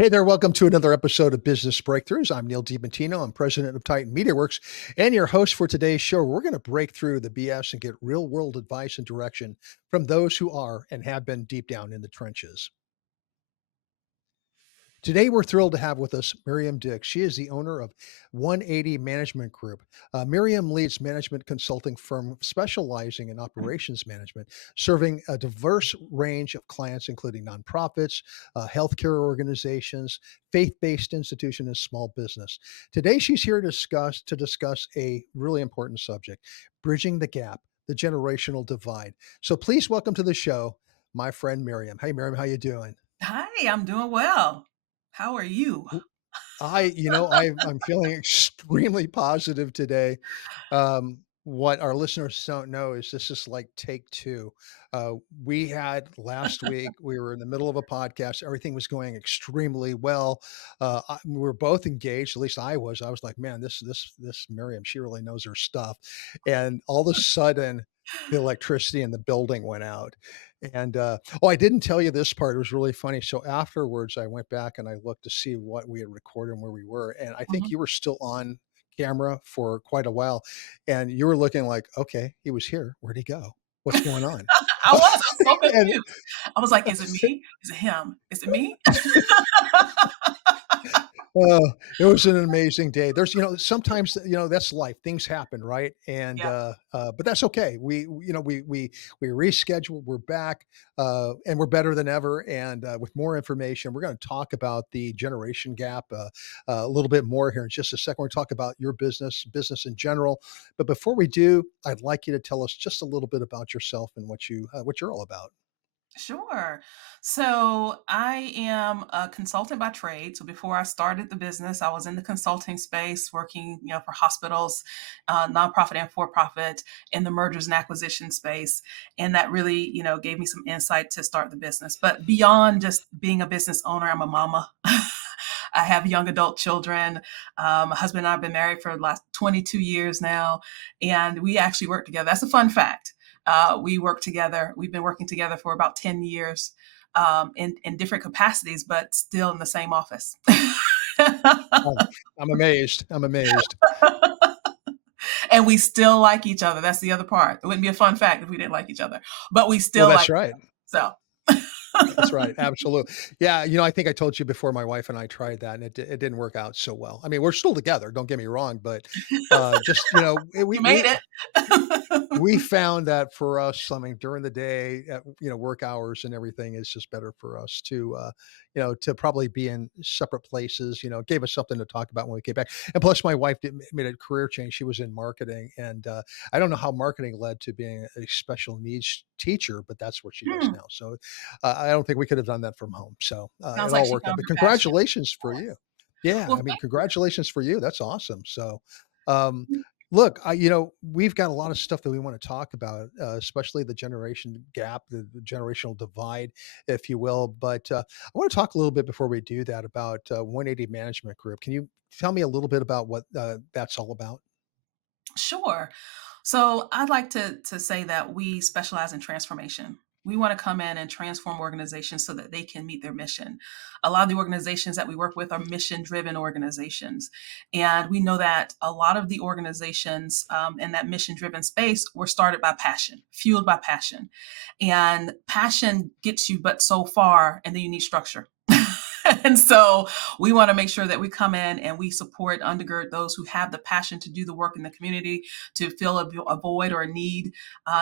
Hey there, welcome to another episode of Business Breakthroughs. I'm Neal DiMattino. I'm president of Titan Media Works and your host for today's show. We're going to break through the BS and get real world advice and direction from those who are and have been deep down in the trenches. Today, we're thrilled to have with us Miriam Dick. She is the owner of 180 Management Group. Miriam leads management consulting firm specializing in operations management, serving a diverse range of clients, including nonprofits, healthcare organizations, faith-based institutions, and small business. Today, she's here to discuss a really important subject: bridging the gap, the generational divide. So, please welcome to the show my friend Miriam. Hey, Miriam, how you doing? Hi, I'm doing well. How are you? I'm feeling extremely positive today. What our listeners don't know is this is like take two. We had last week, we were in the middle of a podcast. Everything was going extremely well. We were both engaged. At least I was. I was like, man, this Miriam, she really knows her stuff. And all of a sudden, the electricity in the building went out. And I didn't tell you this part. It was really funny. So afterwards, I went back and I looked to see what we had recorded and where we were. And I think Mhm. you were still on camera for quite a while, and you were looking like, okay, he was here. Where'd he go? What's going on? I was so and confused. I was like, "Is it me? Is it him? Is it me?" Oh, it was an amazing day. Sometimes, that's life. Things happen, right? And Yeah. but that's okay. We rescheduled. We're back, and we're better than ever. And with more information, we're going to talk about the generation gap a little bit more here in just a second. We're going to talk about your business in general. But before we do, I'd like you to tell us just a little bit about yourself and what you're all about. Sure. So I am a consultant by trade. So before I started the business, I was in the consulting space working, for hospitals, nonprofit and for-profit in the mergers and acquisition space. And that really, gave me some insight to start the business. But beyond just being a business owner, I'm a mama. I have young adult children. My husband and I have been married for the last 22 years now, and we actually work together. That's a fun fact. We work together. We've been working together for about 10 years in different capacities, but still in the same office. Oh, I'm amazed. I'm amazed. And we still like each other. That's the other part. It wouldn't be a fun fact if we didn't like each other, but we Well, still that's like right. so. That's right, absolutely. Yeah, I think I told you before my wife and I tried that, and it didn't work out so well. I mean, we're still together, don't get me wrong, but, just, You made it. we found that for us, I mean, during the day, work hours and everything is just better for us to probably be in separate places. It gave us something to talk about when we came back. And plus, my wife made a career change. She was in marketing, and I don't know how marketing led to being a special needs teacher, but that's what she does Hmm. now. So I don't think we could have done that from home. So Sounds it like all she worked out. found But her passion. congratulations for you. Yeah, Well, I mean, thank you. congratulations for you. That's awesome. So, um, look, we've got a lot of stuff that we want to talk about, especially the generation gap, the generational divide, if you will. But I want to talk a little bit before we do that about 180 Management Group. Can you tell me a little bit about what that's all about? Sure. So I'd like to say that we specialize in transformation. We want to come in and transform organizations so that they can meet their mission. A lot of the organizations that we work with are mission driven organizations. And we know that a lot of the organizations in that mission driven space were started by passion, fueled by passion. And passion gets you but so far, and then you need structure. And so we want to make sure that we come in and we support, undergird those who have the passion to do the work in the community, to fill a void or a need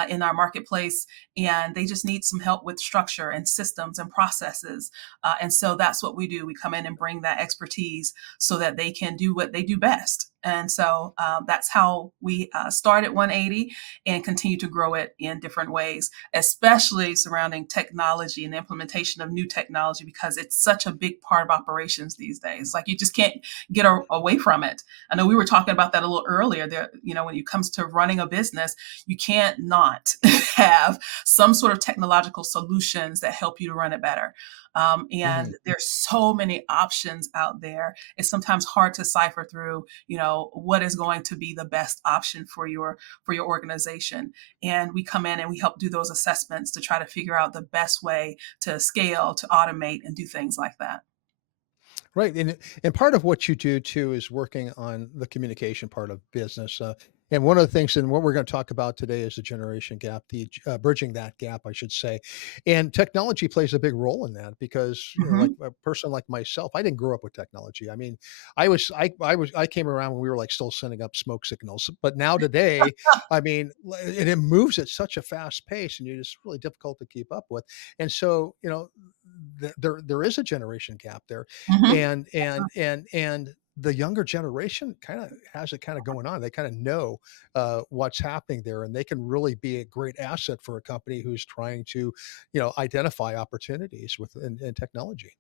in our marketplace. And they just need some help with structure and systems and processes. And so that's what we do. We come in and bring that expertise so that they can do what they do best. And so that's how we start at 180 and continue to grow it in different ways, especially surrounding technology and the implementation of new technology, because it's such a big part of operations these days. Like you just can't get away from it. I know we were talking about that a little earlier. There, when it comes to running a business, you can't not have some sort of technological solutions that help you to run it better. And Mhm. there's so many options out there. It's sometimes hard to cipher through, what is going to be the best option for your organization. And we come in and we help do those assessments to try to figure out the best way to scale, to automate, and do things like that. Right, and part of what you do too is working on the communication part of business. And one of the things, and what we're going to talk about today, is the generation gap, bridging that gap, I should say. And technology plays a big role in that because like Mhm. a person like myself, I didn't grow up with technology. I mean, I came around when we were like still sending up smoke signals, but now today, I mean, and it moves at such a fast pace, and it's really difficult to keep up with. And so, there is a generation gap there, Mhm. and the younger generation kind of has it kind of going on. They kind of know what's happening there, and they can really be a great asset for a company who's trying to, identify opportunities in technology.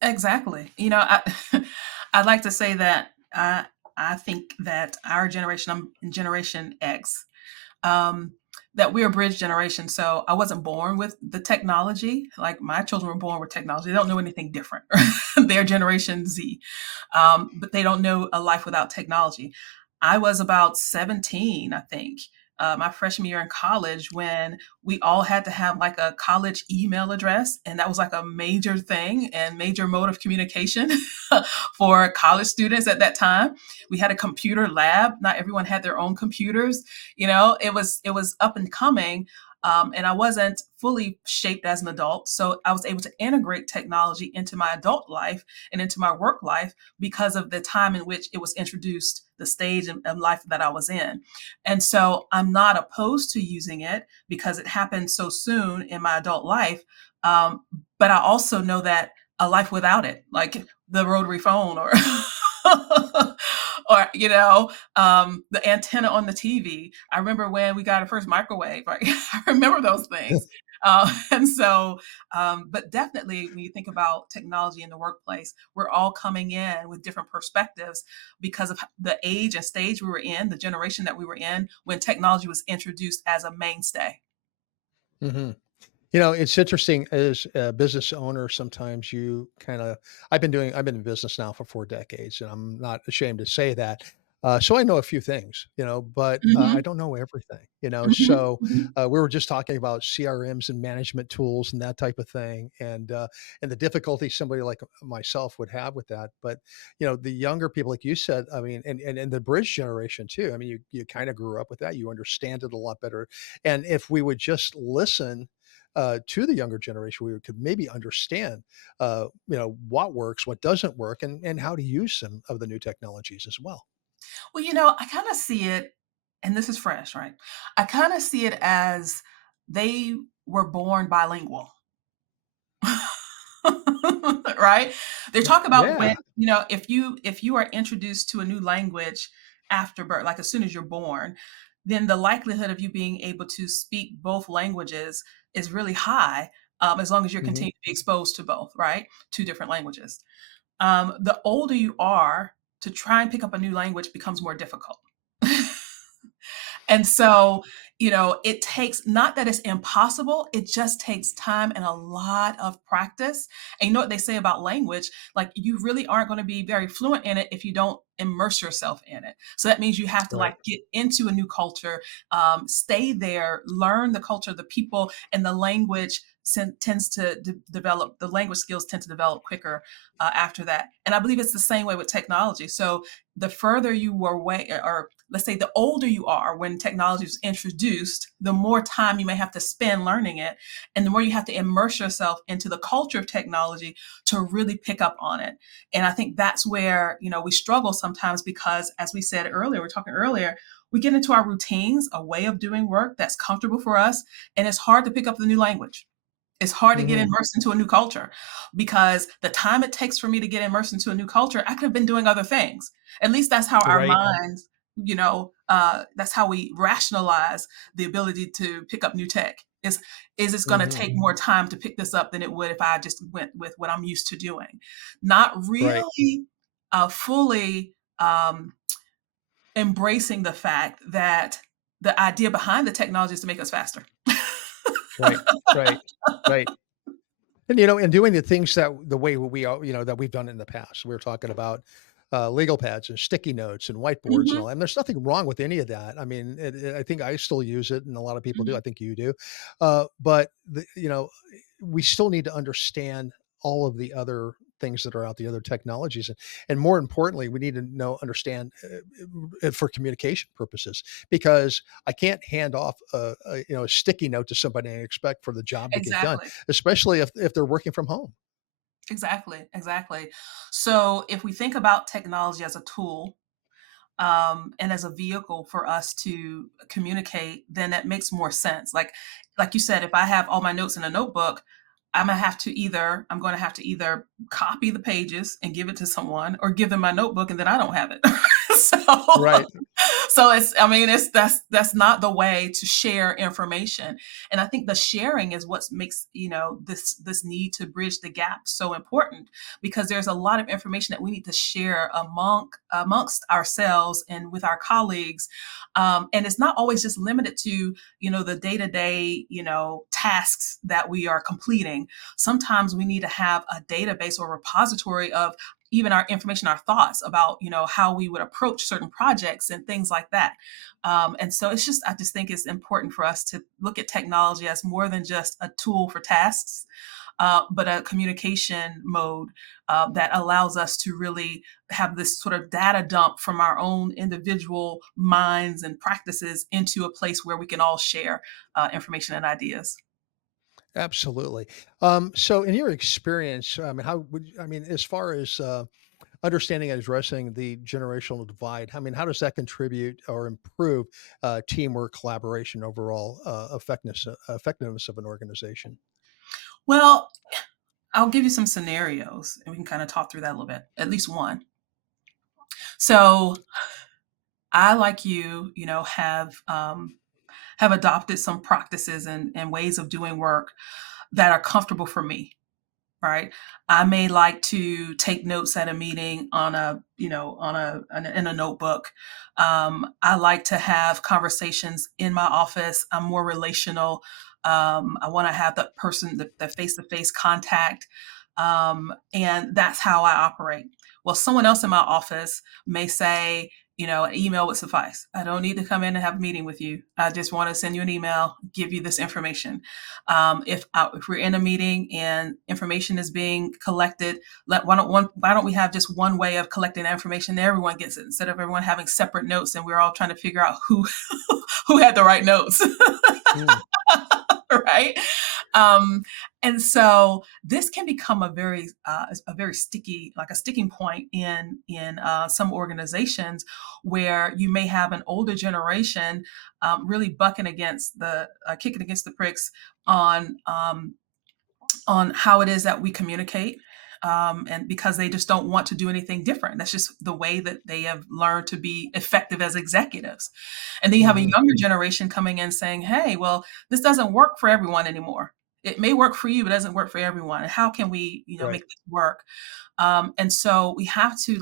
Exactly. I'd like to say that I think that our generation, I'm in Generation X, um, that we're a bridge generation. So I wasn't born with the technology. Like my children were born with technology. They don't know anything different. They're Generation Z, but they don't know a life without technology. I was about 17, I think, my freshman year in college when we all had to have like a college email address. And that was like a major thing and major mode of communication for college students at that time. We had a computer lab. Not everyone had their own computers. It was up and coming. And I wasn't fully shaped as an adult. So I was able to integrate technology into my adult life and into my work life because of the time in which it was introduced, the stage of life that I was in. And so I'm not opposed to using it because it happened so soon in my adult life. Um, but I also know that a life without it, like the rotary phone or the antenna on the TV. I remember when we got our first microwave. Right? I remember those things. But definitely when you think about technology in the workplace, we're all coming in with different perspectives because of the age and stage we were in, the generation that we were in when technology was introduced as a mainstay. Mhm. It's interesting as a business owner, sometimes you kind of, I've been in business now for 4 decades, and I'm not ashamed to say that. So I know a few things, but I Mhm, don't know everything, mhm, so mhm. we were just talking about CRMs and management tools and that type of thing. And the difficulty somebody like myself would have with that. But, the younger people, like you said, I mean, and the bridge generation too. I mean, you kind of grew up with that. You understand it a lot better. And if we would just listen to the younger generation, we could maybe understand, what works, what doesn't work, and how to use some of the new technologies as well. Well, I kind of see it, and this is fresh, right? I kind of see it as they were born bilingual. Right? They talk about when, Yeah. if you are introduced to a new language after birth, like as soon as you're born, then the likelihood of you being able to speak both languages is really high, as long as you're Hmm. continuing to be exposed to both, right? Two different languages. The older you are, to try and pick up a new language becomes more difficult. And so, it takes, not that it's impossible, it just takes time and a lot of practice. And you know what they say about language? Like, you really aren't going to be very fluent in it if you don't immerse yourself in it. So that means you have to Right. like get into a new culture, stay there, learn the culture, the people, and the language. Tends to develop, the language skills tend to develop quicker after that. And I believe it's the same way with technology. So the further you were away, or let's say the older you are when technology is introduced, the more time you may have to spend learning it, and the more you have to immerse yourself into the culture of technology to really pick up on it. And I think that's where, we struggle sometimes because, as we said earlier, we're talking earlier, we get into our routines, a way of doing work that's comfortable for us, and it's hard to pick up the new language. It's hard to get Hmm. immersed into a new culture because the time it takes for me to get immersed into a new culture, I could have been doing other things. At least that's how our Right. minds, that's how we rationalize the ability to pick up new tech. Is it's going to Hmm. take more time to pick this up than it would if I just went with what I'm used to doing? Not Right. really fully embracing the fact that the idea behind the technology is to make us faster. Right. Right. Right. And doing the things that the way we are, that we've done in the past. We were talking about legal pads and sticky notes and whiteboards and all Mhm, that. And there's nothing wrong with any of that. I mean, I think I still use it, and a lot of people do. mhm. I think you do. But we still need to understand all of the other things that are out, the other technologies, and more importantly, we need to understand for communication purposes, because I can't hand off a sticky note to somebody and expect for the job to get done, Exactly. especially if they're working from home. Exactly. Exactly. So if we think about technology as a tool, and as a vehicle for us to communicate, then that makes more sense. Like you said, if I have all my notes in a notebook, I'm going to have to either copy the pages and give it to someone, or give them my notebook and then I don't have it. so Right. so it's I mean it's that's not the way to share information. And I think the sharing is what makes, this need to bridge the gap so important, because there's a lot of information that we need to share amongst ourselves and with our colleagues. And it's not always just limited to, the day-to-day, tasks that we are completing. Sometimes we need to have a database or repository of even our information, our thoughts about, how we would approach certain projects and things like that. And so I just think it's important for us to look at technology as more than just a tool for tasks, but a communication mode that allows us to really have this sort of data dump from our own individual minds and practices into a place where we can all share information and ideas. Absolutely. So in your experience, I mean, as far as understanding and addressing the generational divide, I mean, how does that contribute or improve teamwork, collaboration, overall effectiveness of an organization? Well, I'll give you some scenarios and we can kind of talk through that a little bit, at least one. So I, like have adopted some practices and ways of doing work that are comfortable for me, right? I may like to take notes at a meeting on in a notebook. I like to have conversations in my office. I'm more relational. I want to have the face to face contact, and that's how I operate. Well, someone else in my office may say, an email would suffice. I don't need to come in and have a meeting with you. I just want to send you an email, give you this information. If we're in a meeting and information is being collected, why don't we have just one way of collecting that information? Everyone gets it, instead of everyone having separate notes and we're all trying to figure out who who had the right notes. Mm, Right. um, and so this can become a very sticky, like a sticking point in some organizations, where you may have an older generation really bucking against the kicking against the pricks on on how it is that we communicate. And because they just don't want to do anything different. That's just the way that they have learned to be effective as executives. And then you have a mhm, younger generation coming in saying, hey, well, this doesn't work for everyone anymore. It may work for you, but it doesn't work for everyone. And how can we, right. make this work? And so we have to,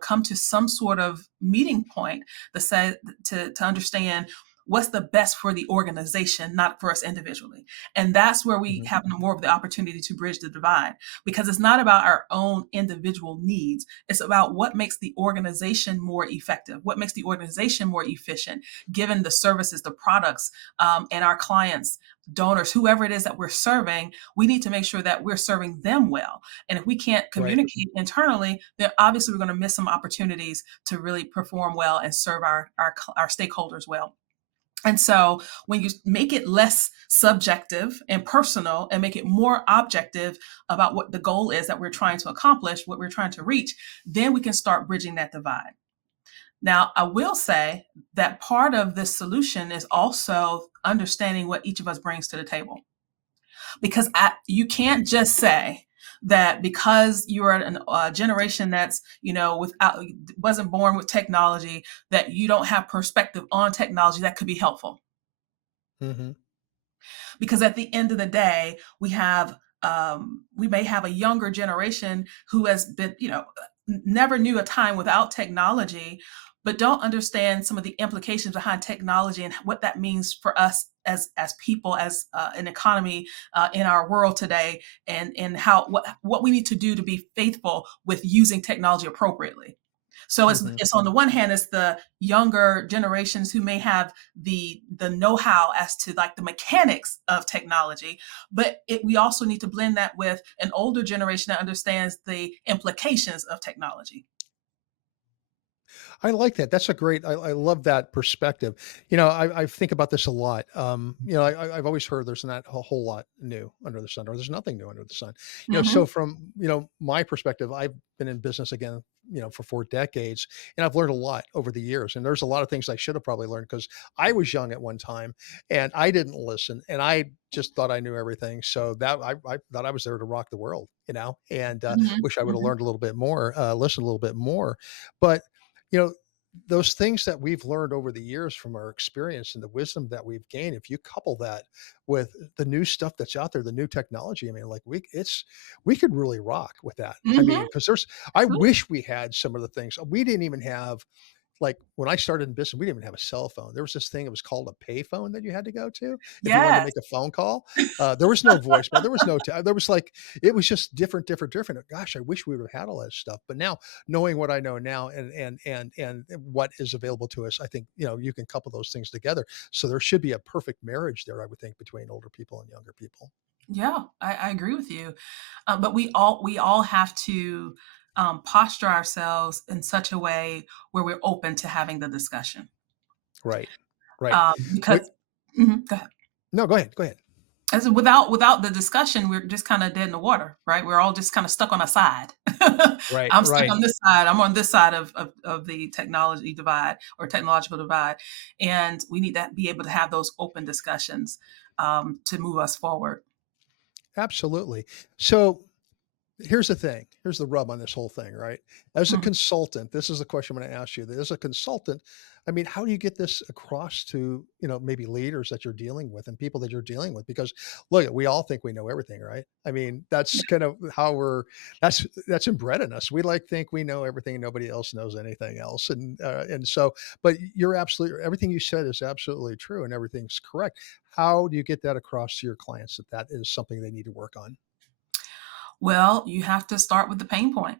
come to some sort of meeting point that say to understand what's the best for the organization, not for us individually. And that's where we Mhm, have more of the opportunity to bridge the divide, because it's not about our own individual needs. It's about what makes the organization more effective, what makes the organization more efficient, given the services, the products, and our clients, donors, whoever it is that we're serving. We need to make sure that we're serving them well. And if we can't right. communicate internally, then obviously we're going to miss some opportunities to really perform well and serve our stakeholders well. And so when you make it less subjective and personal and make it more objective about what the goal is that we're trying to accomplish, what we're trying to reach, then we can start bridging that divide. Now, I will say that part of this solution is also understanding what each of us brings to the table, because you can't just say that because you're a generation that's without wasn't born with technology, that you don't have perspective on technology that could be helpful. Mhm, Because at the end of the day, we may have a younger generation who has been, never knew a time without technology, but don't understand some of the implications behind technology and what that means for us as people, as an economy in our world today, and how what we need to do to be faithful with using technology appropriately. So Mhm. it's on the one hand, it's the younger generations who may have the know-how as to like the mechanics of technology, but we also need to blend that with an older generation that understands the implications of technology. I like that. That's a great I love that perspective. I think about this a lot. I've always heard there's not a whole lot new under the sun, or there's nothing new under the sun. So Mhm. from, my perspective, I've been in business again, for 4 decades, and I've learned a lot over the years. And there's a lot of things I should have probably learned because I was young at one time and I didn't listen and I just thought I knew everything. So that I thought I was there to rock the world, and Mhm. wish I would have Mhm. learned a little bit more, listened a little bit more. But you know, those things that we've learned over the years from our experience and the wisdom that we've gained, if you couple that with the new stuff that's out there, the new technology, I mean, like we could really rock with that. I Mhm. mean, because I wish we had some of the things we didn't even have. Like when I started in business, we didn't even have a cell phone. There was this thing, it was called a payphone that you had to go to if you wanted to Yes. make a phone call. There was no voicemail. There was no, there was like, it was just different. Gosh, I wish we would have had all that stuff. But now, knowing what I know now and what is available to us, I think, you can couple those things together. So there should be a perfect marriage there, I would think, between older people and younger people. Yeah, I agree with you. But we all have to posture ourselves in such a way where we're open to having the discussion. Right. Right. Wait, Because Mhm, go ahead. no, go ahead. Go ahead. As in without the discussion, we're just kind of dead in the water, right? We're all just kind of stuck on a side. Right. I'm stuck Right. on this side. I'm on this side of the technology divide or technological divide, and we need to be able to have those open discussions to move us forward. Absolutely. So here's the thing. Here's the rub on this whole thing, right? As a Mhm. consultant, this is the question I'm going to ask you. As a consultant, I mean, how do you get this across to, maybe leaders that you're dealing with and people that you're dealing with? Because look, we all think we know everything, right? I mean, that's kind of how that's inbred in us. We like think we know everything and nobody else knows anything else. And so, but you're absolutely, everything you said is absolutely true and everything's correct. How do you get that across to your clients that that is something they need to work on? Well, you have to start with the pain point.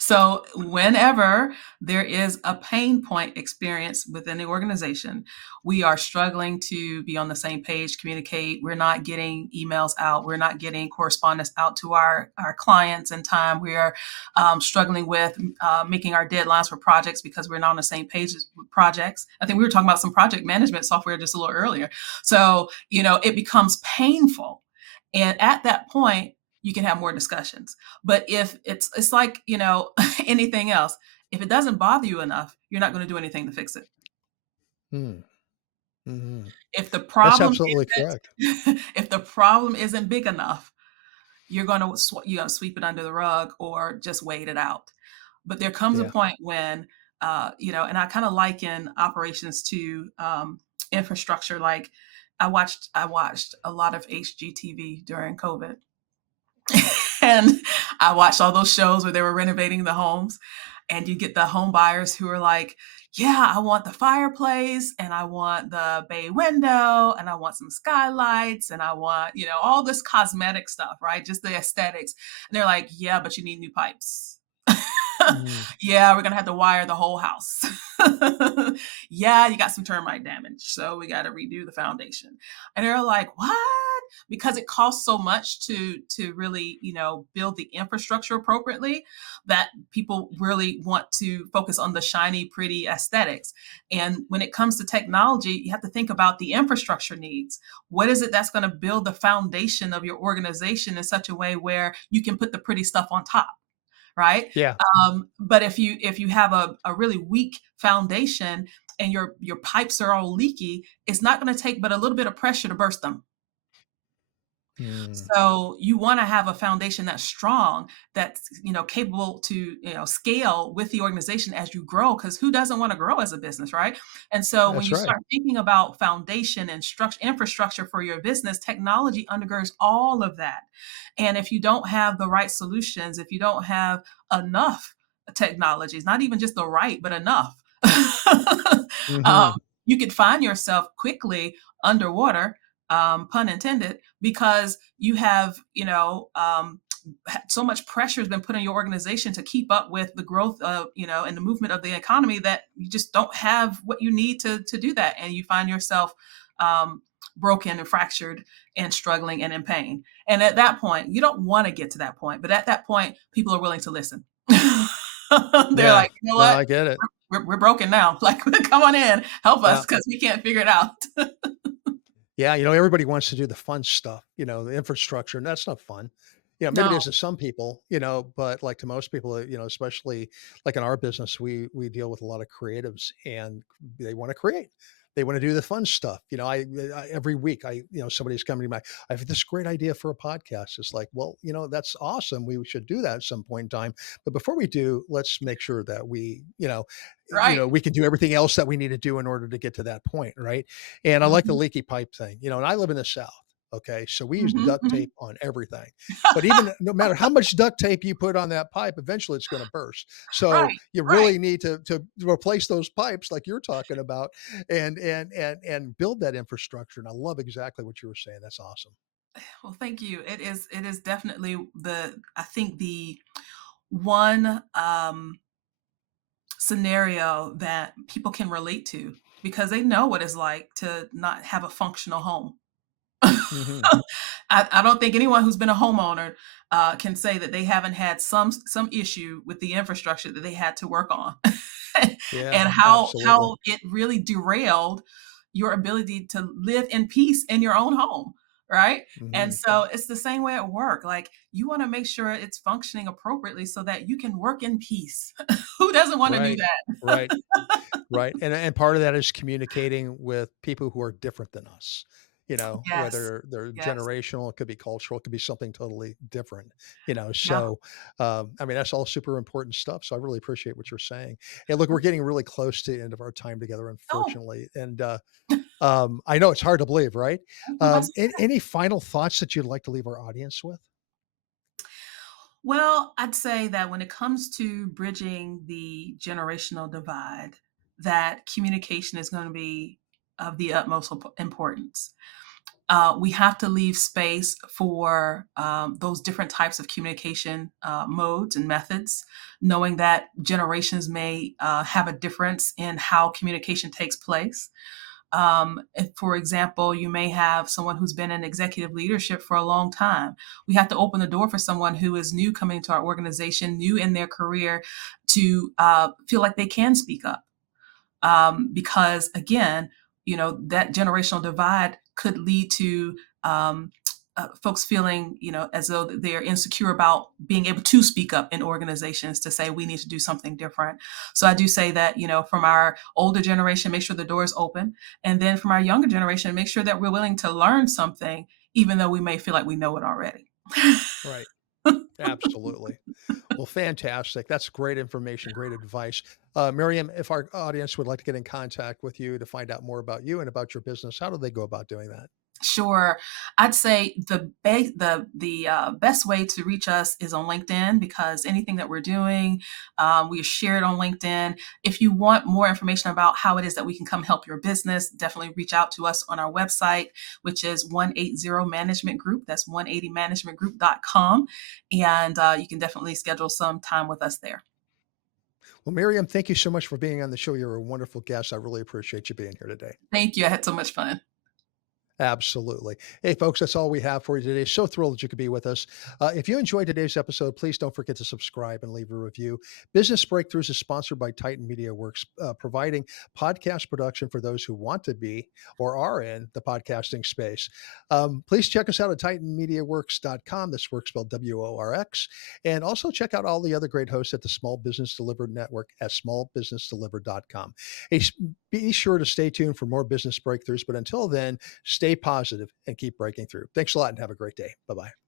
So, whenever there is a pain point experience within the organization, we are struggling to be on the same page, communicate. We're not getting emails out. We're not getting correspondence out to our clients in time. We are struggling with making our deadlines for projects because we're not on the same page with projects. I think we were talking about some project management software just a little earlier. So, it becomes painful. And at that point, you can have more discussions. But if it's like, anything else, if it doesn't bother you enough, you're not going to do anything to fix it. Hmm. Mhm. If the That's problem absolutely correct. isn't if the problem isn't big enough, you're gonna sweep it under the rug or just wait it out. But there comes a Yeah. point when, and I kind of liken operations to infrastructure. Like I watched a lot of HGTV during COVID. And I watched all those shows where they were renovating the homes, and you get the home buyers who are like, "Yeah, I want the fireplace, and I want the bay window, and I want some skylights, and I want, all this cosmetic stuff, right? Just the aesthetics." And they're like, "Yeah, but you need new pipes." Mhm. Yeah, we're gonna have to wire the whole house. Yeah, you got some termite damage, so we got to redo the foundation. And they're like, "What?" Because it costs so much to really, build the infrastructure appropriately, that people really want to focus on the shiny, pretty aesthetics. And when it comes to technology, you have to think about the infrastructure needs. What is it that's going to build the foundation of your organization in such a way where you can put the pretty stuff on top? Right? Yeah. But if you have a really weak foundation and your pipes are all leaky, it's not going to take but a little bit of pressure to burst them. Mm. So you want to have a foundation that's strong, that's capable to scale with the organization as you grow. Because who doesn't want to grow as a business, right? And so when That's you right. start thinking about foundation and structure, infrastructure for your business, technology undergirds all of that. And if you don't have the right solutions, if you don't have enough technologies, not even just the right, but enough, um, Mhm. you could find yourself quickly underwater, pun intended, because you have, so much pressure has been put on your organization to keep up with the growth of, and the movement of the economy, that you just don't have what you need to do that, and you find yourself um, broken and fractured and struggling and in pain. And at that point, you don't want to get to that point, but at that point, people are willing to listen. They're Yeah. like, you know No, what? I get it. We're broken now. Like, come on in, help us Yeah. because we can't figure it out. Yeah, everybody wants to do the fun stuff, the infrastructure, and that's not fun. Maybe it No, is to some people, but like to most people, especially like in our business, we deal with a lot of creatives and they want to create. They want to do the fun stuff. Every week somebody's coming to me, I have this great idea for a podcast. It's like, well, that's awesome. We should do that at some point in time. But before we do, let's make sure that right. we can do everything else that we need to do in order to get to that point, right? And I like the Mhm, leaky pipe thing, and I live in the South. Okay. So we use mhm, duct mhm. tape on everything. But even no matter how much duct tape you put on that pipe, eventually it's going to burst. So Right, you right. really need to replace those pipes like you're talking about and build that infrastructure. And I love exactly what you were saying. That's awesome. Well, thank you. It is definitely I think the one scenario that people can relate to, because they know what it's like to not have a functional home. Hmm. I don't think anyone who's been a homeowner can say that they haven't had some issue with the infrastructure that they had to work on, Yeah, and absolutely. how it really derailed your ability to live in peace in your own home, right? And Hmm. so it's the same way at work. Like, you want to make sure it's functioning appropriately so that you can work in peace. Who doesn't want to do Right. that? Right. Right, and part of that is communicating with people who are different than us, Yes, whether they're yes. generational, it could be cultural, it could be something totally different, Yeah. so, I mean, that's all super important stuff, so I really appreciate what you're saying. Hey, look, we're getting really close to the end of our time together, Oh, unfortunately, and, I know it's hard to believe, right? that's Any final thoughts that you'd like to leave our audience with? Well, I'd say that when it comes to bridging the generational divide, that communication is going to be of the utmost importance. We have to leave space for those different types of communication modes and methods, knowing that generations may have a difference in how communication takes place. If, for example, you may have someone who's been in executive leadership for a long time. We have to open the door for someone who is new coming to our organization, new in their career, to feel like they can speak up. Because again, that generational divide could lead to folks feeling, as though they're insecure about being able to speak up in organizations to say we need to do something different. So I do say that, from our older generation, make sure the door is open. And then from our younger generation, make sure that we're willing to learn something, even though we may feel like we know it already. Right, absolutely. Well, fantastic. That's great information, great advice. Miriam, if our audience would like to get in contact with you to find out more about you and about your business, how do they go about doing that? Sure. I'd say the best way to reach us is on LinkedIn, because anything that we're doing, we share it on LinkedIn. If you want more information about how it is that we can come help your business, definitely reach out to us on our website, which is 180 Management Group. That's 180managementgroup.com. And you can definitely schedule some time with us there. Well, Miriam, thank you so much for being on the show. You're a wonderful guest. I really appreciate you being here today. Thank you. I had so much fun. Absolutely. Hey, folks, that's all we have for you today. So thrilled that you could be with us. If you enjoyed today's episode, please don't forget to subscribe and leave a review. Business Breakthroughs is sponsored by Titan Media Works, providing podcast production for those who want to be or are in the podcasting space. Please check us out at titanmediaworks.com. This works spelled WORX. And also check out all the other great hosts at the Small Business Delivered Network at smallbusinessdelivered.com. Hey, be sure to stay tuned for more business breakthroughs. But until then, stay positive and keep breaking through. Thanks a lot and have a great day. Bye bye.